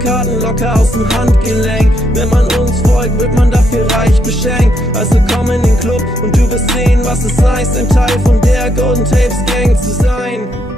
Karten locker aus dem Handgelenk. Wenn man uns folgt, wird man dafür reich beschenkt. Also komm in den Club und du wirst sehen, was es heißt, ein Teil von der Golden Tapes Gang zu sein.